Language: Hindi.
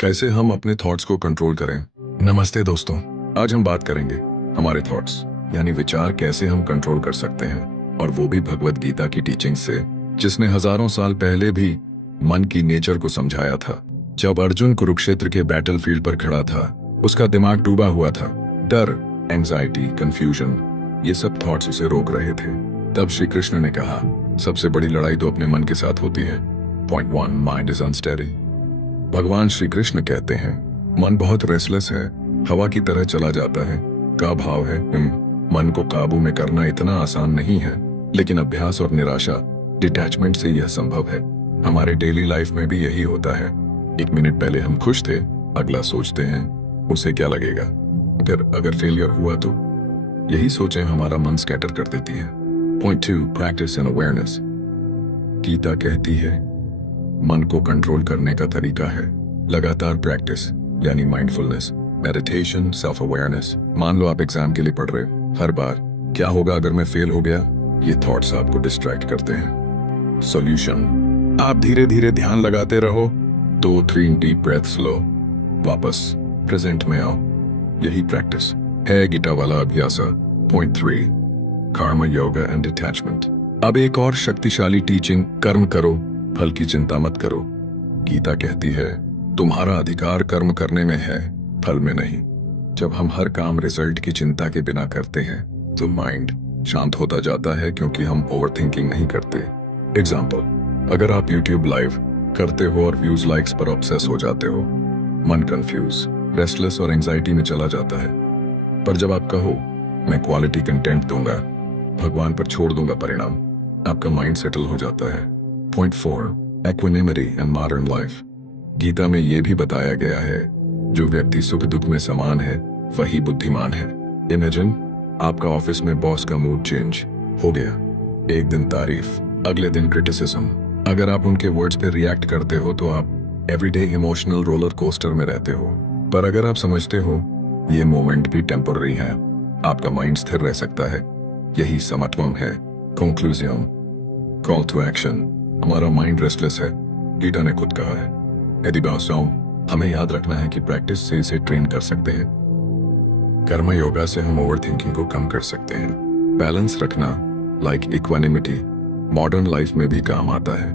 कैसे हम अपने थॉट्स को कंट्रोल करें। नमस्ते दोस्तों, आज हम बात करेंगे हमारे थॉट्स यानी विचार कैसे हम कंट्रोल कर सकते हैं, और वो भी भगवत गीता की टीचिंग से, जिसने हजारों साल पहले भी मन की नेचर को समझाया था। जब अर्जुन कुरुक्षेत्र के बैटलफील्ड पर खड़ा था, उसका दिमाग डूबा हुआ था। डर, एंजाइटी, कंफ्यूजन, ये सब थॉट्स उसे रोक रहे थे। तब श्री कृष्ण ने कहा, सबसे बड़ी लड़ाई तो अपने मन के साथ होती है। Point 1, mind is unsteady. भगवान श्री कृष्ण कहते हैं, मन बहुत रेस्टलेस है, हवा की तरह चला जाता है। का भाव है, मन को काबू में करना इतना आसान नहीं है, लेकिन अभ्यास और निराशा, डिटैचमेंट से यह संभव है। हमारे डेली लाइफ में भी यही होता है। एक मिनट पहले हम खुश थे, अगला सोचते हैं उसे क्या लगेगा, फिर अगर फेलियर हुआ तो। यही सोचें हमारा मन स्कैटर कर देती है। Point 2, practice and awareness. Gita कहती है, मन को कंट्रोल करने का तरीका है लगातार प्रैक्टिस, यानी माइंडफुलनेस, मेडिटेशन, सेल्फ अवेयरनेस। मान लो आप एग्जाम के लिए पढ़ रहे हो, हर बार क्या होगा अगर मैं फेल हो गया, ये थॉट्स आपको डिस्ट्रैक्ट करते हैं। सॉल्यूशन, आप धीरे धीरे ध्यान लगाते रहो, 2-3 डीप ब्रेथ्स लो, वापस प्रेजेंट में आओ। यही प्रैक्टिस है गीता वाला अभ्यास। पॉइंट 3, कर्म योगा एंड डिटैचमेंट। अब एक और शक्तिशाली टीचिंग, कर्म करो, फल की चिंता मत करो। गीता कहती है, तुम्हारा अधिकार कर्म करने में है, फल में नहीं। जब हम हर काम रिजल्ट की चिंता के बिना करते हैं, तो माइंड शांत होता जाता है, क्योंकि हम ओवरथिंकिंग नहीं करते। एग्जाम्पल, अगर आप यूट्यूब लाइव करते हो और व्यूज लाइक्स पर ऑब्सेस हो जाते हो, मन कंफ्यूज, रेस्टलेस और एंजाइटी में चला जाता है। पर जब आप कहो, मैं क्वालिटी कंटेंट दूंगा, भगवान पर छोड़ दूंगा परिणाम, आपका माइंड सेटल हो जाता है। Point 4, equanimity and modern life. Gita में यह भी बताया गया है, जो व्यक्ति सुख दुख में समान है, वही बुद्धिमान है। इमेजिन, आपका ऑफिस में बॉस का मूड चेंज हो गया। एक दिन तारीफ, अगले दिन क्रिटिसिज्म। अगर आप उनके वर्ड्स पे रिएक्ट करते हो, तो आप एवरीडे इमोशनल रोलर कोस्टर में रहते हो। पर अगर आप समझते हो ये मोमेंट भी टेम्पररी है, आपका माइंड स्थिर रह सकता है। यही समत्वम है। Conclusion, call to action. हमारा माइंड रेस्टलेस है, गीता ने खुद कहा है। यदि बासाओं, हमें याद रखना है कि प्रैक्टिस से इसे ट्रेन कर सकते हैं। कर्म योगा से हम ओवरथिंकिंग को कम कर सकते हैं। बैलेंस रखना, लाइक इक्वानिमिटी, मॉडर्न लाइफ में भी काम आता है।